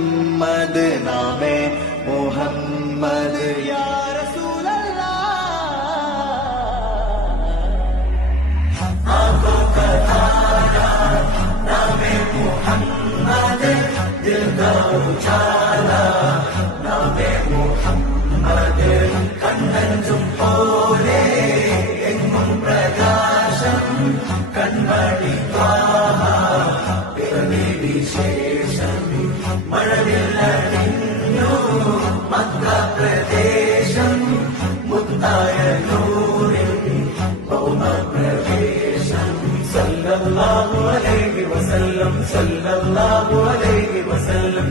മുഹമ്മദ് നാമേ മുഹമ്മദ് യാ റസൂലല്ലാഹ് ആഖോ കഥാരാ നാമേ മുഹമ്മദ് ദിൽ കാ ഉജാല നാമേ മുഹമ്മദ് കണ്ണഞ്ചും പോലെ എങ്ങും പ്രകാശം കൺമണി വിശേഷം മഴവില്ലടിഞ്ഞു മക്ക പ്രദേശം മുത്തായ നൂറിൽ ഭൗമ പ്രവേശം സല്ലല്ലാഹു അലൈഹി വസല്ലം സല്ലല്ലാഹു അലൈഹി വസല്ലം